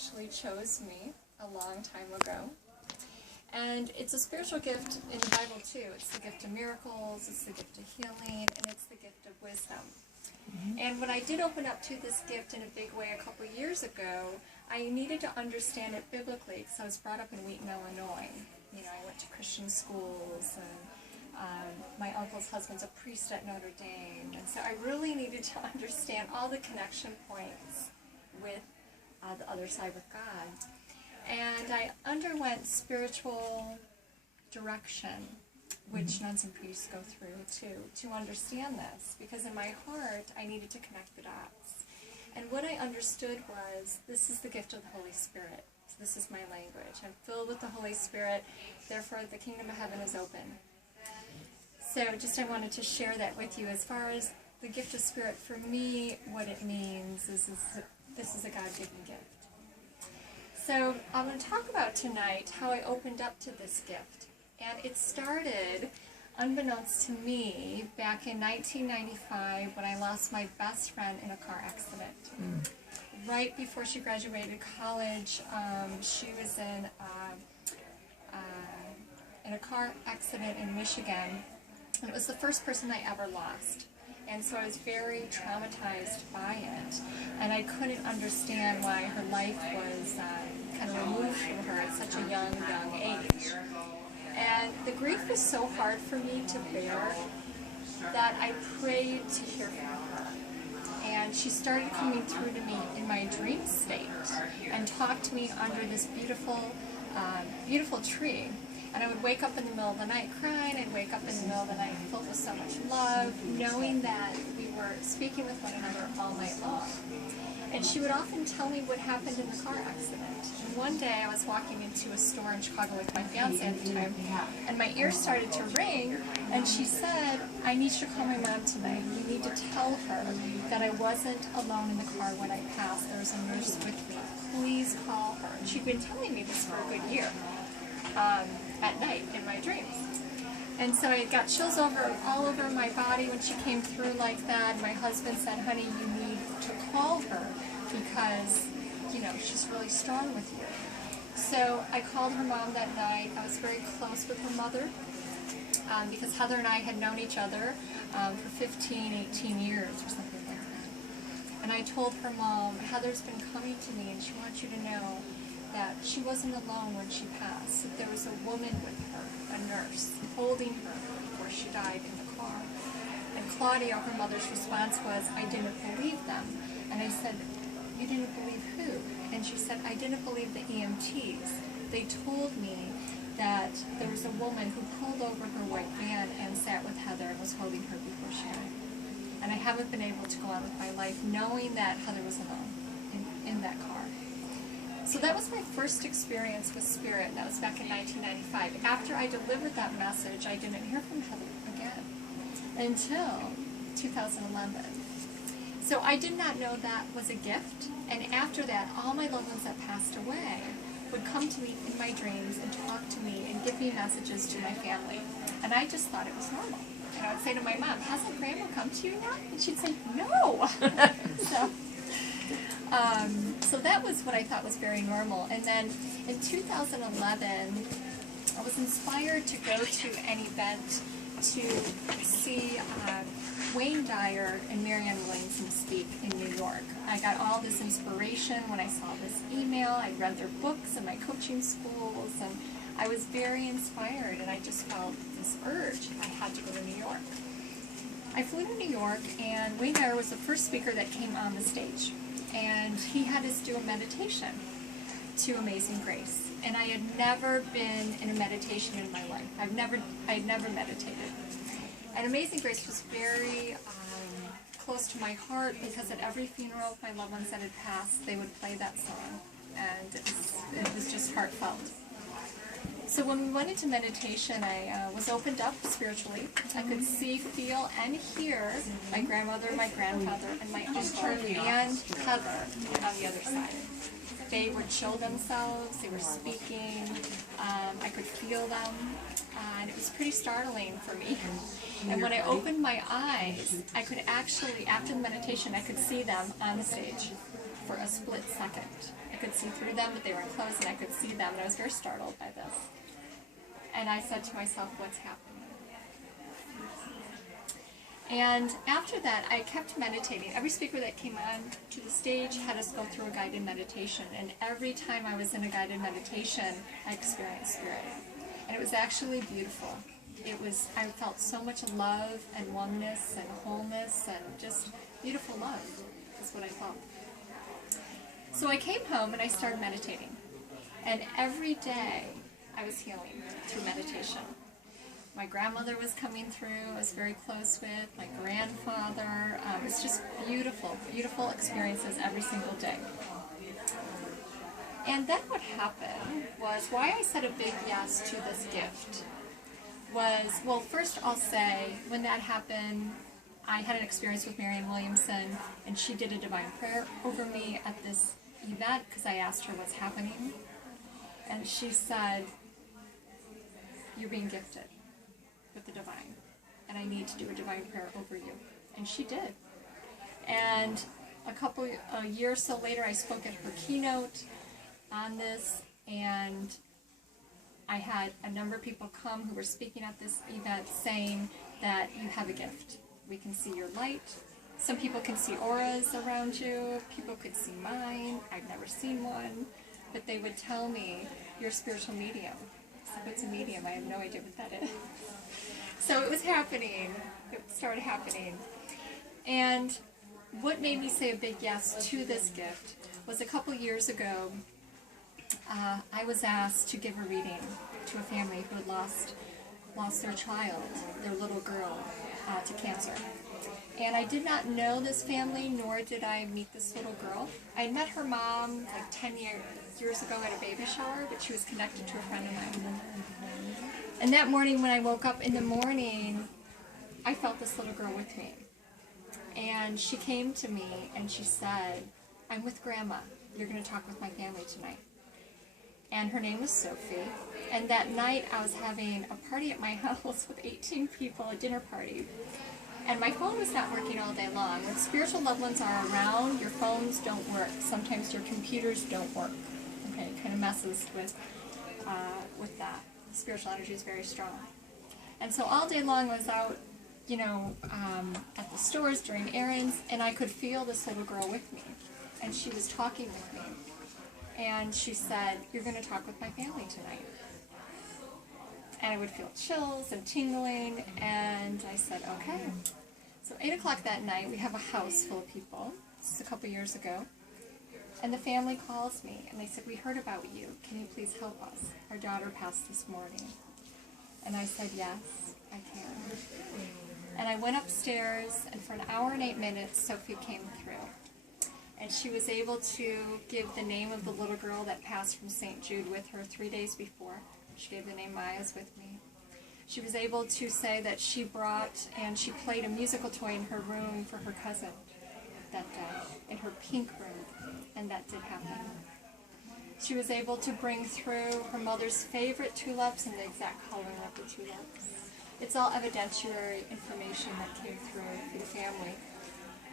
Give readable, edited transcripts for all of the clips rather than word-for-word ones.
actually chose me a long time ago. And it's a spiritual gift in the Bible too. It's the gift of miracles, it's the gift of healing, and it's the gift of wisdom. And when I did open up to this gift in a big way a couple years ago, I needed to understand it biblically because I was brought up in Wheaton, Illinois. You know, I went to Christian schools, and my uncle's husband's a priest at Notre Dame, and so I really needed to understand all the connection points with the other side with God. And I underwent spiritual direction, which nuns and priests go through to understand this, because in my heart I needed to connect the dots. And what I understood was, this is the gift of the Holy Spirit. So this is my language. I'm filled with the Holy Spirit, therefore the kingdom of heaven is open. So I wanted to share that with you. As far as the gift of Spirit, for me, what it means is this is a God-given gift. So I'm going to talk about tonight how I opened up to this gift. And it started, unbeknownst to me, back in 1995 when I lost my best friend in a car accident. Right before she graduated college, she was in a car accident in Michigan. And it was the first person I ever lost. And so I was very traumatized by it. And I couldn't understand why her life was kind of removed from her at such a young age. And the grief was so hard for me to bear that I prayed to hear from her. And she started coming through to me in my dream state and talked to me under this beautiful tree. And I would wake up in the middle of the night crying. I'd wake up in the middle of the night filled with so much love, knowing that we were speaking with one another all night long. And she would often tell me what happened in the car accident. And one day I was walking into a store in Chicago with my fiance at the time, and my ears started to ring, and she said, I need you to call my mom tonight. You need to tell her that I wasn't alone in the car when I passed. There was a nurse with me. Please call her. And she'd been telling me this for a good year. At night in my dreams. And so I got chills all over my body when she came through like that. My husband said, honey, you need to call her because, you know, she's really strong with you. So I called her mom that night. I was very close with her mother because Heather and I had known each other for 15, 18 years or something like that. And I told her mom, Heather's been coming to me and she wants you to know that she wasn't alone when she passed, that there was a woman with her, a nurse, holding her before she died in the car. And Claudia, her mother's response was, I didn't believe them. And I said, you didn't believe who? And she said, I didn't believe the EMTs. They told me that there was a woman who pulled over her white van and sat with Heather and was holding her before she died. And I haven't been able to go on with my life knowing that Heather was alone in that car. So that was my first experience with Spirit, and that was back in 1995. After I delivered that message, I didn't hear from Heather again until 2011. So I did not know that was a gift, and after that, all my loved ones that passed away would come to me in my dreams and talk to me and give me messages to my family. And I just thought it was normal. And I would say to my mom, hasn't Grandma come to you yet? And she'd say, no. So that was what I thought was very normal. And then in 2011, I was inspired to go to an event to see Wayne Dyer and Marianne Williamson speak in New York. I got all this inspiration when I saw this email. I read their books in my coaching schools, and I was very inspired, and I just felt this urge. I had to go to New York. I flew to New York, and Wayne Dyer was the first speaker that came on the stage. And he had us do a meditation to Amazing Grace. And I had never been in a meditation in my life. I had never meditated. And Amazing Grace was very close to my heart because at every funeral of my loved ones that had passed, they would play that song. And it was just heartfelt. So when we went into meditation, I was opened up spiritually. I could see, feel, and hear my grandmother, my grandfather, and my uncle, and Heather on the other side. They would show themselves, they were speaking, I could feel them, and it was pretty startling for me. And when I opened my eyes, I could actually, after the meditation, I could see them on the stage for a split second. I could see through them, but they were enclosed and I could see them, and I was very startled by this. And I said to myself, what's happening? And after that, I kept meditating. Every speaker that came on to the stage had us go through a guided meditation, and every time I was in a guided meditation, I experienced spirit. And it was actually beautiful. I felt so much love and oneness and wholeness and just beautiful love is what I felt. So I came home and I started meditating. And every day I was healing through meditation. My grandmother was coming through, I was very close with, my grandfather. It's just beautiful, beautiful experiences every single day. And then what happened was, why I said a big yes to this gift was, well, first I'll say, when that happened, I had an experience with Marianne Williamson, and she did a divine prayer over me at this event, because I asked her what's happening. And she said, you're being gifted with the divine, and I need to do a divine prayer over you. And she did. And a year or so later, I spoke at her keynote on this, and I had a number of people come who were speaking at this event saying that you have a gift. We can see your light. Some people can see auras around you. People could see mine. I've never seen one. But they would tell me, you're a spiritual medium. So what's a medium? I have no idea what that is. So it was happening. It started happening. And what made me say a big yes to this gift was a couple years ago, I was asked to give a reading to a family who had lost their child, their little girl, to cancer. And I did not know this family, nor did I meet this little girl. I met her mom like 10 years ago at a baby shower, but she was connected to a friend of mine. And that morning when I woke up in the morning, I felt this little girl with me. And she came to me and she said, I'm with Grandma. You're going to talk with my family tonight. And her name was Sophie. And that night I was having a party at my house with 18 people, a dinner party. And my phone was not working all day long. When spiritual loved ones are around, your phones don't work. Sometimes your computers don't work. Okay, it kind of messes with that. Spiritual energy is very strong. And so all day long I was out, at the stores doing errands, and I could feel this little girl with me. And she was talking with me. And she said, you're going to talk with my family tonight. And I would feel chills and tingling, and I said, okay. So 8 o'clock that night, we have a house full of people. This is a couple years ago. And the family calls me, and they said, we heard about you. Can you please help us? Our daughter passed this morning. And I said, yes, I can. And I went upstairs, and for an hour and 8 minutes, Sophie came through. And she was able to give the name of the little girl that passed from St. Jude with her 3 days before. She gave the name Maya's with me. She was able to say that she brought and she played a musical toy in her room for her cousin that day, in her pink room, and that did happen. She was able to bring through her mother's favorite tulips and the exact coloring of the tulips. It's all evidentiary information that came through for the family.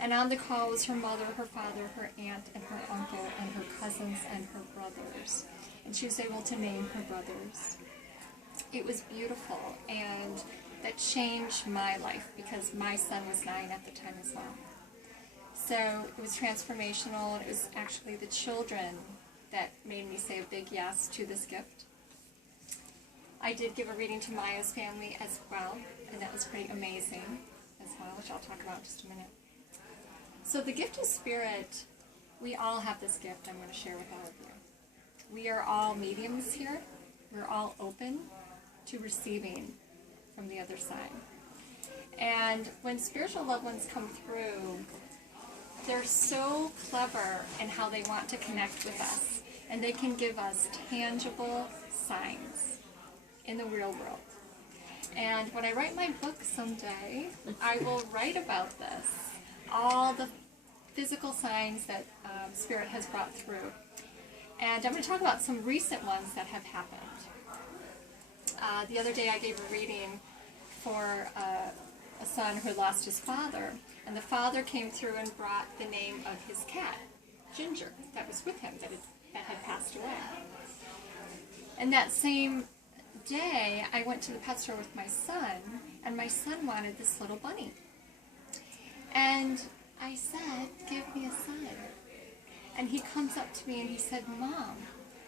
And on the call was her mother, her father, her aunt, and her uncle, and her cousins, and her brothers. And she was able to name her brothers. It was beautiful, and that changed my life because my son was 9 at the time as well. So it was transformational, and it was actually the children that made me say a big yes to this gift. I did give a reading to Maya's family as well, and that was pretty amazing as well, which I'll talk about in just a minute. So the gift of spirit, we all have this gift I'm going to share with all of you. We are all mediums here. We're all open to receiving from the other side. And when spiritual loved ones come through, they're so clever in how they want to connect with us. And they can give us tangible signs in the real world. And when I write my book someday, I will write about this. All the physical signs that Spirit has brought through. And I'm going to talk about some recent ones that have happened. The other day I gave a reading for a son who lost his father, and the father came through and brought the name of his cat, Ginger, that was with him, that had passed away. And that same day, I went to the pet store with my son, and my son wanted this little bunny. And I said, give me a son. And he comes up to me and he said, Mom,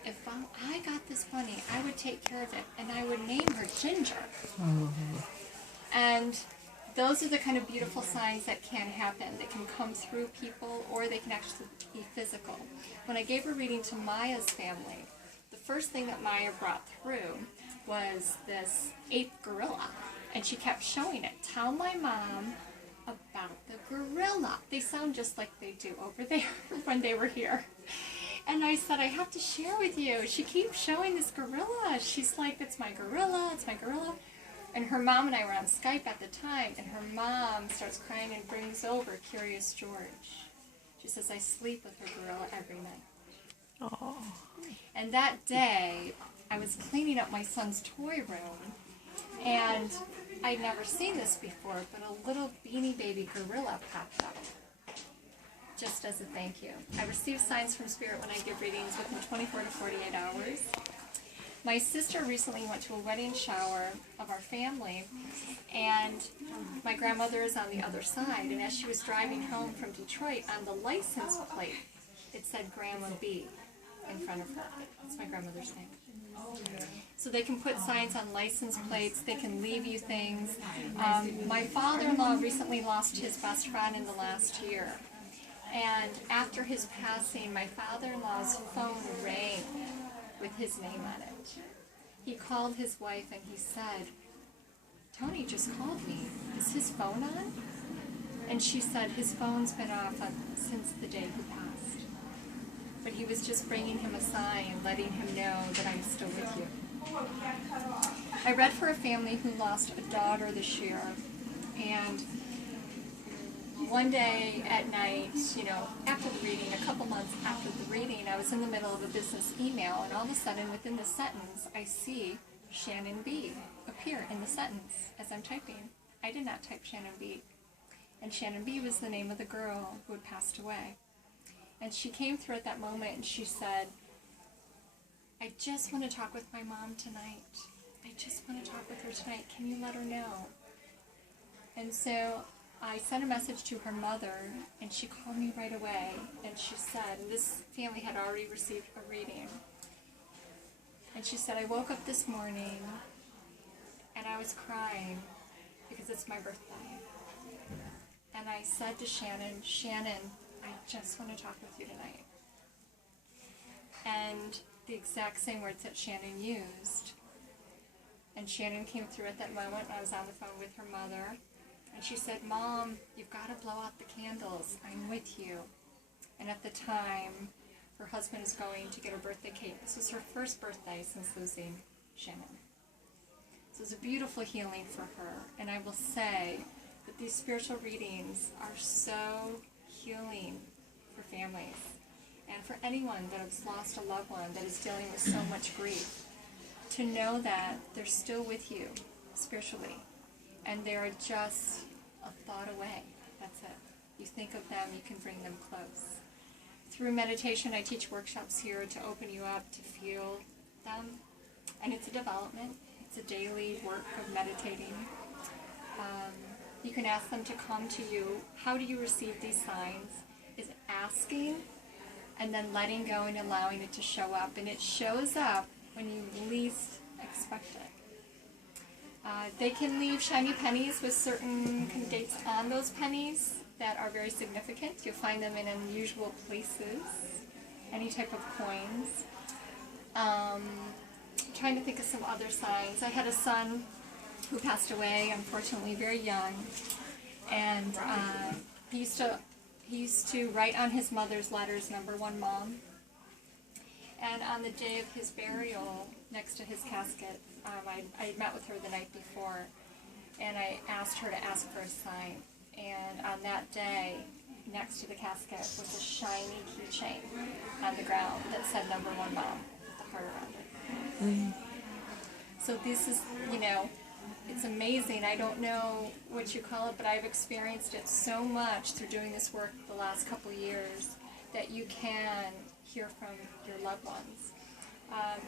if I got this bunny, I would take care of it, and I would name her Ginger. Oh. And those are the kind of beautiful signs that can happen. They can come through people, or they can actually be physical. When I gave a reading to Maya's family, the first thing that Maya brought through was this ape gorilla. And she kept showing it. Tell my mom about the gorilla. They sound just like they do over there when they were here. And I said, I have to share with you. She keeps showing this gorilla. She's like, it's my gorilla, it's my gorilla. And her mom and I were on Skype at the time, and her mom starts crying and brings over Curious George. She says, I sleep with her gorilla every night. Oh. And that day, I was cleaning up my son's toy room, and I'd never seen this before, but a little Beanie Baby gorilla popped up, just as a thank you. I receive signs from Spirit when I give readings within 24 to 48 hours. My sister recently went to a wedding shower of our family, and my grandmother is on the other side, and as she was driving home from Detroit, on the license plate, it said Grandma B in front of her. That's my grandmother's name. So they can put signs on license plates, they can leave you things. My father-in-law recently lost his best friend in the last year. And after his passing, my father-in-law's phone rang with his name on it. He called his wife and he said, Tony just called me. Is his phone on? And she said, his phone's been off since the day he passed. But he was just bringing him a sign, letting him know that I'm still with you. I read for a family who lost a daughter this year, and one day at night, after the reading, a couple months after the reading, I was in the middle of a business email, and all of a sudden, within the sentence, I see Shannon B appear in the sentence as I'm typing. I did not type Shannon B. And Shannon B was the name of the girl who had passed away. And she came through at that moment, and she said, I just want to talk with my mom tonight. I just want to talk with her tonight. Can you let her know? And so I sent a message to her mother, and she called me right away, and she said, and this family had already received a reading, and she said, I woke up this morning, and I was crying, because it's my birthday. And I said to Shannon, I just want to talk with you tonight. And the exact same words that Shannon used. And Shannon came through at that moment, and I was on the phone with her mother. And she said, Mom, you've got to blow out the candles. I'm with you. And at the time, her husband is going to get her birthday cake. This was her first birthday since losing Shannon. So it was a beautiful healing for her. And I will say that these spiritual readings are so healing for families. And for anyone that has lost a loved one that is dealing with so much grief, to know that they're still with you spiritually. And they're just a thought away. That's it. You think of them, you can bring them close. Through meditation, I teach workshops here to open you up, to feel them. And it's a development. It's a daily work of meditating. You can ask them to come to you. How do you receive these signs? Is asking and then letting go and allowing it to show up. And it shows up when you least expect it. They can leave shiny pennies with certain dates on those pennies that are very significant. You'll find them in unusual places, any type of coins. Trying to think of some other signs. I had a son who passed away, unfortunately, very young, and he used to write on his mother's letters, "Number 1 Mom." And on the day of his burial, next to his casket, I met with her the night before, and I asked her to ask for a sign. And on that day, next to the casket was a shiny keychain on the ground that said "Number 1 Mom" with the heart around it. Mm-hmm. So this is, it's amazing. I don't know what you call it, but I've experienced it so much through doing this work the last couple years that you can hear from your loved ones.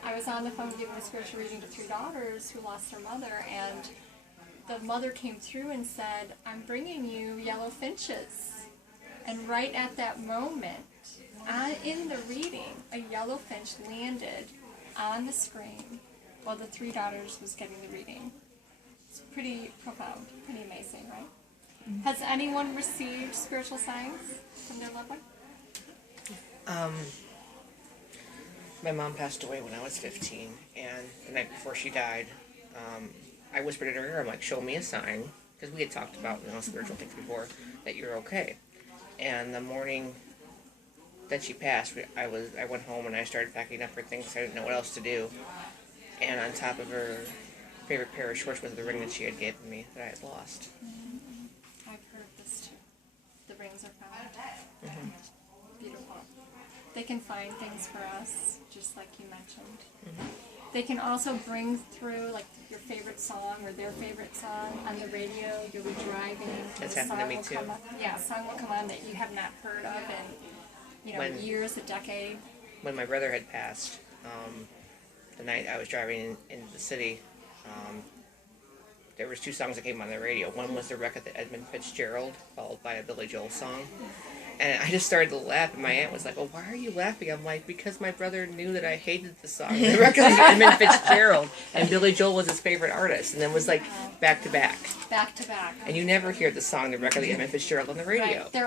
I was on the phone giving a spiritual reading to 3 daughters who lost their mother, and the mother came through and said, I'm bringing you yellow finches. And right at that moment, in the reading, a yellow finch landed on the screen while the 3 daughters was getting the reading. It's pretty profound, pretty amazing, right? Mm-hmm. Has anyone received spiritual signs from their loved one? My mom passed away when I was 15, and the night before she died, I whispered in her ear, I'm like, show me a sign, because we had talked about spiritual things before, that you're okay. And the morning that she passed, I went home and I started packing up her things. I didn't know what else to do. And on top of her favorite pair of shorts was the ring that she had given me that I had lost. Mm-hmm. I've heard this too. The rings are found. Mm-hmm. Beautiful. They can find things for us, just like you mentioned. Mm-hmm. They can also bring through like your favorite song or their favorite song on the radio. You'll be driving. That's happened to me too. A song will come on that you have not heard of in years, a decade. When my brother had passed, the night I was driving into the city, there was 2 songs that came on the radio. One was the record of Edmund Fitzgerald, followed by a Billy Joel song. And I just started to laugh, and my aunt was like, oh, why are you laughing? I'm like, because my brother knew that I hated the song. The record of Edmund Fitzgerald, and Billy Joel was his favorite artist. And then it was like back to back. Back to back. And you never hear the song, the record of Edmund Fitzgerald on the radio. Right.